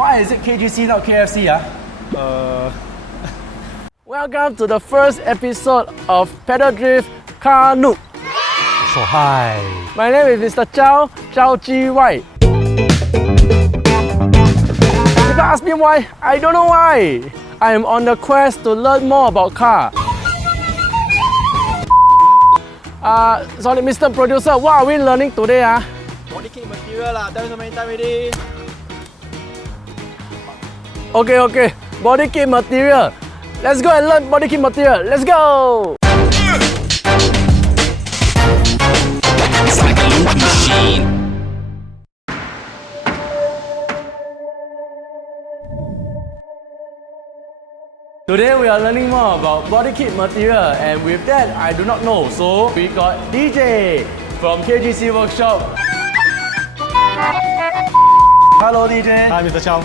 Why is it KGC not KFC? Welcome to the first episode of Pedal Drift Car Noob. So hi. My name is Mr. Zhao Ji Wai. People ask me why, I don't know why. I am on the quest to learn more about car. Sorry, Mr. Producer, what are we learning today? Body kit material lah. Tell you so many times already. Okay. Body kit material. Let's go and learn body kit material. Let's go! It's like a loop machine. Today we are learning more about body kit material, and with that I do not know. So we got DJ from KGC Workshop. Hello DJ. Hi, Mr. Chow.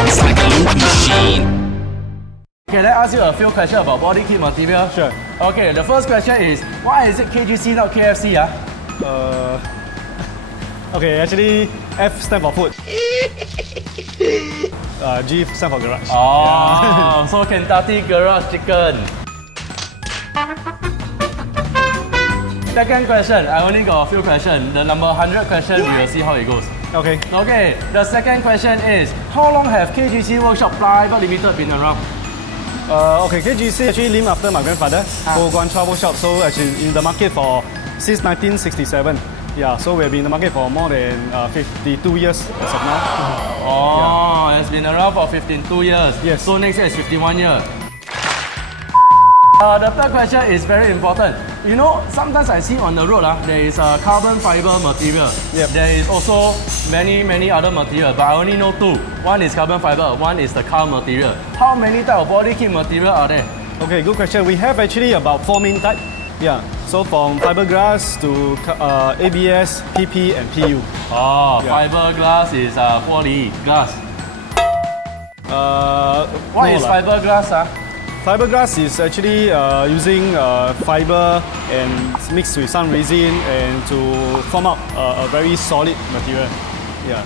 It's like a loop machine. Can I ask you a few questions about body kit material? Sure. Okay, the first question is, why is it KGC not KFC? Okay, actually, F stands for food. G stands for garage. Oh, so Kentucky Garage Chicken. Second question, I only got a few questions. The number 100 question, we will see how it goes. Okay. Okay, the second question is, how long have KGC Workshop Private Limited been around? Okay, KGC actually named after my grandfather, Ho Guan Travel Shop. So actually in the market since 1967. Yeah, so we've been in the market for more than 52 years as of now. Oh, it's been around for 52 years. Yes. So next year is 51 years. The third question is very important. You know, sometimes I see on the road, there is a carbon fiber material. Yep. There is also many other material, but I only know two. One is carbon fiber, one is the car material. How many type of body kit material are there? Okay, good question. We have actually about 4 main types. Yeah, so from fiberglass to ABS, PP, and PU. Oh, Yeah. fiberglass is 玻璃 glass. What no is lah. fiberglass? Fiberglass is actually using fiber and mixed with some resin and to form up a very solid material. Yeah.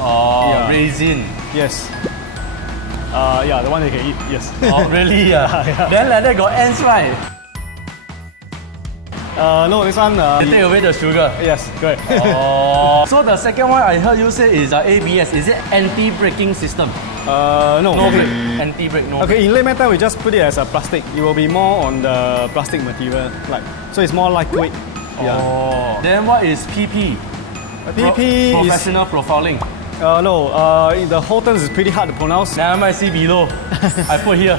Oh, Yeah. resin. Yes. Yeah, the one you can eat. Yes. Oh, really? Yeah. Then like that got ants, right? No, this one. They take away the sugar. Yes, correct. Oh. So the second one I heard you say is ABS. Is it anti-braking system? No. No Okay. brake. Anti-brake, no brake. Okay, in layman time, we just put it as a plastic. It will be more on the plastic material, so it's more lightweight. Yeah. Oh. Then what is PP? PP is Professional profiling. no. The whole term is pretty hard to pronounce. Never mind, see below. I put here.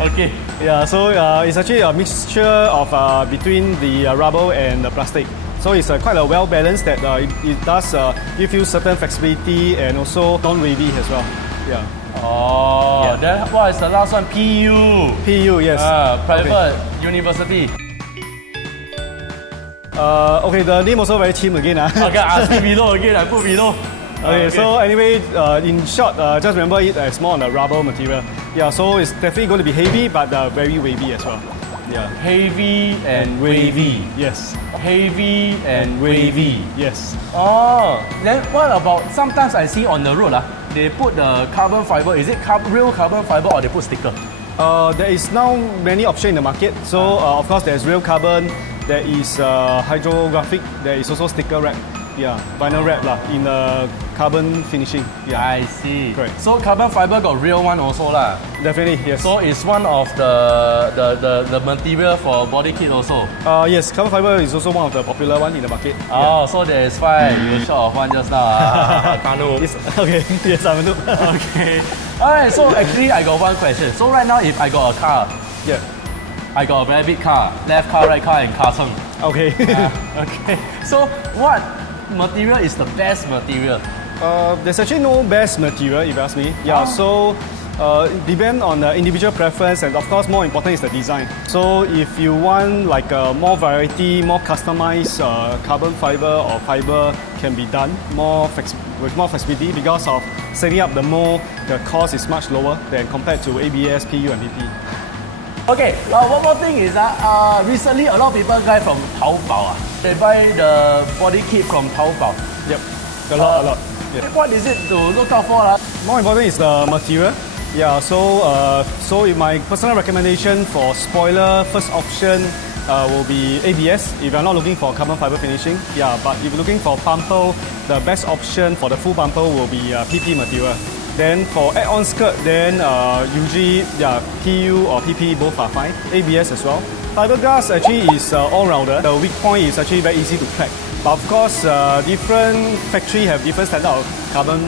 Okay. Yeah, so it's actually a mixture of between the rubber and the plastic. So it's quite a well balanced that it does give you certain flexibility and also non-wavy as well. Yeah. Oh. Yeah. Then what is the last one? PU. PU, yes. Private university. Okay, the name also very cheap again. Okay, I see below again. I put below. Okay, so anyway, in short, just remember it as more on the rubber material. Yeah, so it's definitely going to be heavy, but very wavy as well. Yeah. Heavy and wavy. Yes. Heavy and wavy. Yes. Oh, then what about, sometimes I see on the road, they put the carbon fiber. Is it real carbon fiber or they put sticker? There is now many options in the market. So of course there's real carbon, there is hydrographic, there is also sticker wrap. Yeah, vinyl wrap in the carbon finishing. Yeah, I see. Correct. So carbon fiber got real one also lah. definitely yes. So it's one of the material for body kit also. Yes, carbon fiber is also one of the popular one in the market. Oh, so there is 5. You short of one just now. Kanu. Yes. Okay. Yes, I'm a noob. Okay. Alright, so actually I got one question. So right now if I got a car, Yeah. I got a very big car, left car, right car and car cheng. Okay. Okay. So what material is the best material? There's actually no best material, if you ask me. Yeah, so it depends on the individual preference, and of course, more important is the design. So if you want like more variety, more customized carbon fiber or fiber can be done with more flexibility because of setting up the mold. The cost is much lower than compared to ABS, PU, and PP. Okay, one more thing is recently a lot of people buy from Taobao. They buy the body kit from Taobao. Yep, a lot. What is it to look out for? More important is the material. Yeah, so in my personal recommendation for spoiler, first option will be ABS if you're not looking for carbon fiber finishing. Yeah, but if you're looking for bumper, the best option for the full bumper will be PP material. Then for add-on skirt, then usually PU or PP both are fine. ABS as well. Fiberglass actually is all-rounder. The weak point is actually very easy to crack. But of course, different factory have different standard of carbon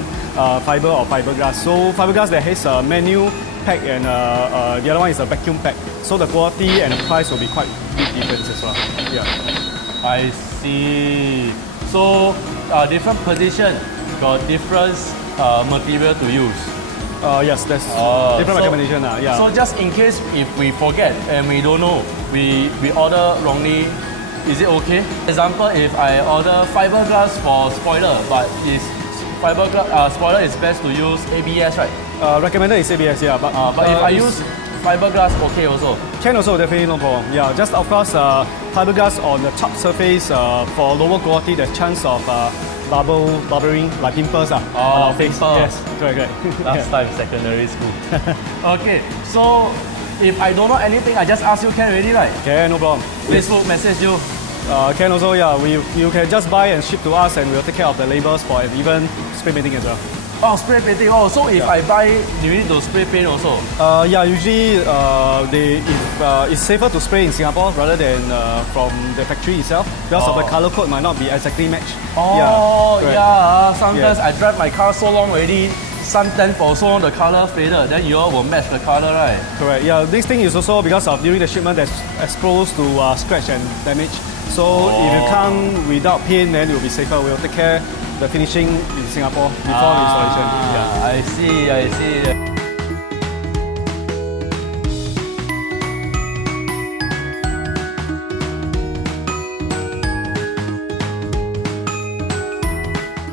fiber or fiberglass. So fiberglass there has a manual pack and the other one is a vacuum pack. So the quality and the price will be quite big difference as well. Yeah. I see. So different position got different material to use. Yes, that's different recommendation. Yeah. So just in case if we forget and we don't know, we order wrongly, is it okay? Example, if I order fiberglass for spoiler, but is fiberglass spoiler is best to use ABS, right? Recommended is ABS, yeah. But if I use fiberglass, okay also. Can also, definitely no problem. Yeah, just of course fiberglass on the top surface for lower quality, the chance of bubbling like pimples on our face. pimples. Yes, correct. Last time secondary school. Okay, so if I don't know anything, I just ask you, can already, right? Okay, no problem. Facebook message you. Can also, yeah. You can just buy and ship to us, and we'll take care of the labels for and even spray painting as well. Oh, spray painting. Oh, so if I buy, do you need to spray paint also? Yeah, usually it's safer to spray in Singapore rather than from the factory itself because of the color code might not be exactly matched. Oh, correct. yeah. Sometimes Yeah. I drive my car so long already, suntan for so long, the color faded. Then you all will match the color, right? Correct. Yeah, this thing is also because of during the shipment that's exposed to scratch and damage. So if you come without paint, then it will be safer. We'll take care the finishing in Singapore before the installation. Yeah. I see.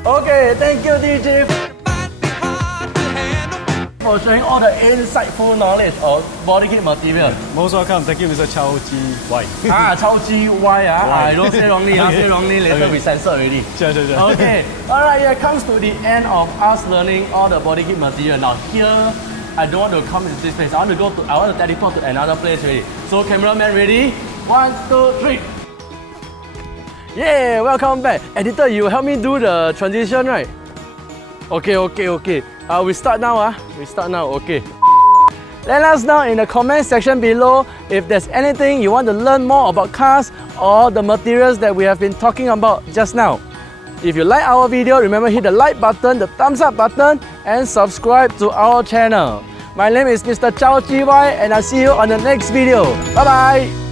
Okay, thank you, DJ, for sharing all the insightful knowledge of body kit material. Most welcome. Thank you, Mr. Chow Ji Wai. 超级 Y I don't say wrongly, I say wrongly, later Okay. we censor already. Sure. Okay, alright, here comes to the end of us learning all the body kit material. Now here, I don't want to come into this place. I want to teleport to another place already. So cameraman ready? 1, 2, 3. Yeah, welcome back. Editor, you help me do the transition, right? Okay. We start now, We start now, okay. Let us know in the comment section below if there's anything you want to learn more about cars or the materials that we have been talking about just now. If you like our video, remember hit the like button, the thumbs up button, and subscribe to our channel. My name is Mr. Chow Ji Wai, and I'll see you on the next video. Bye bye!